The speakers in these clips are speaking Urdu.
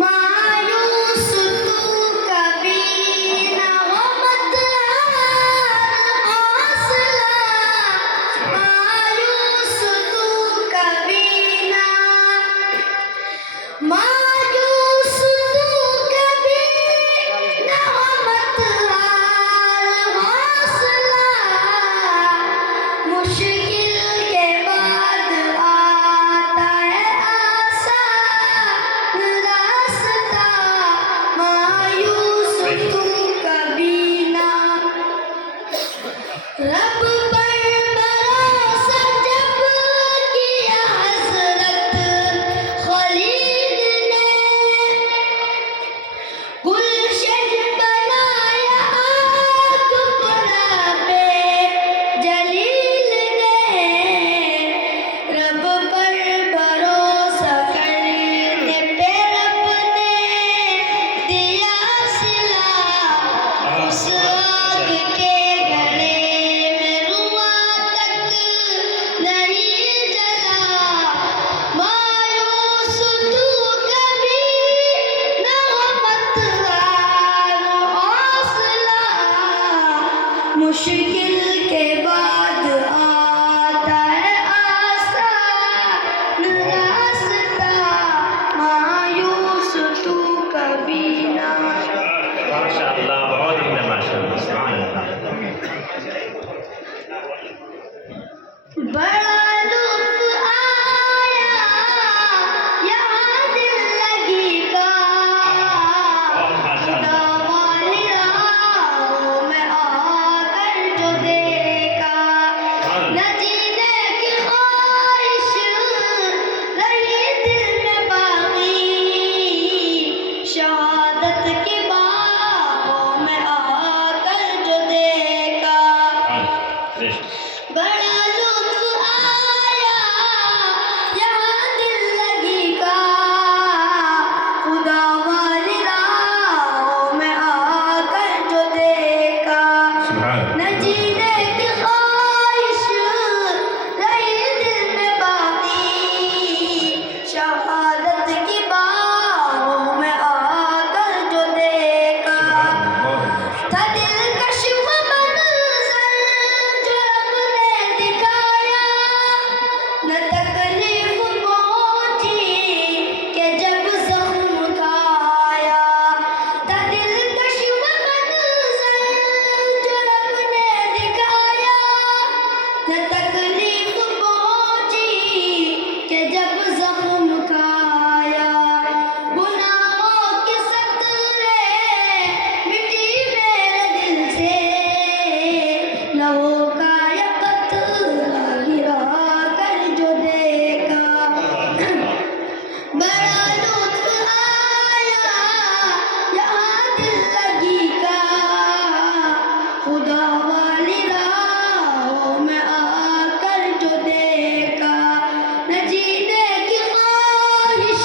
مایوس تو کبھی نہ ہو مت حوصلہ، مایوس تو کبھی نہ، مایوس تو کبھی نہ ہو مت حوصلہ، مشکل کے بعد آتا ہے آسان راستہ، مایوس تو کبھی نہ، رب پر بھروسہ جب کیا حضرت خلیل نے، گلشن بنایا آگ گلاب جلیل نے، رب پر بھروسہ کرنے پہ رب نے دیا صلہ، اس آگ کے گڑھے میں رواں تک نہیں جلا، مایوس تو کبھی نہ ہو مت حوصلہ، مشکل کے بعد آتا ہے آسان راستہ، مایوس تو کبھی نہ۔ ماشاء اللہ، بہت عمدہ، ماشاء اللہ، سبحان اللہ۔ بڑا لطف آیا یہاں دل لگی کا، خدا والی راہوں میں آ کر جو دیکھا، نہ جینے کی خواہش رہی دل میں باقی، شہادت کی باہوں میں آ کر جو دیکھا، بڑا لطف آیا یہاں دل لگی کا، خدا والی راہوں میں آ کر جو دیکھا، نہ جینے کی خواہش رہی دل میں باقی، شہادت کی باہوں میں آ کر جو دیکھا، تھا دلکش وہ منظر جو رب نے دکھایا، نہ تکلیف پہنچی کہ جب زخم کھایا، تھا دلکش وہ منظر جو رب نے دکھایا، نہ تکلیف پہنچی کہ جب زخم کھایا، گناہوں کے سترے مٹی میرے دل سے، لہو کا یہ قطرہ گرا کر جو دیکھا، بڑا لطف آیا یہاں دل لگی کا، خدا والی راہوں میں آ کر جو دیکھا، نہ جینے کی خواہش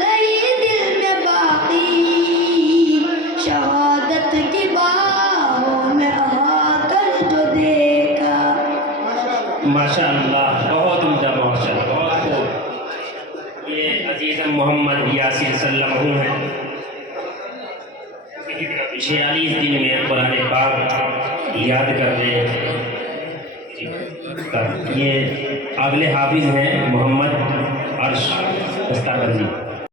رہی دل میں باقی، شہادت کی باہوں میں آ کر جو دیکھا۔ ماشاء اللہ، بہت عمدہ، ماشاء اللہ، بہت خوب۔ یہ عزیز محمد یاسین صلی اللہ علیہ وسلم ہیں، 46 دن میں قرآن پاک یاد کرتے ہیں۔ یہ اگلے حافظ ہیں محمد عرش دستاویزی۔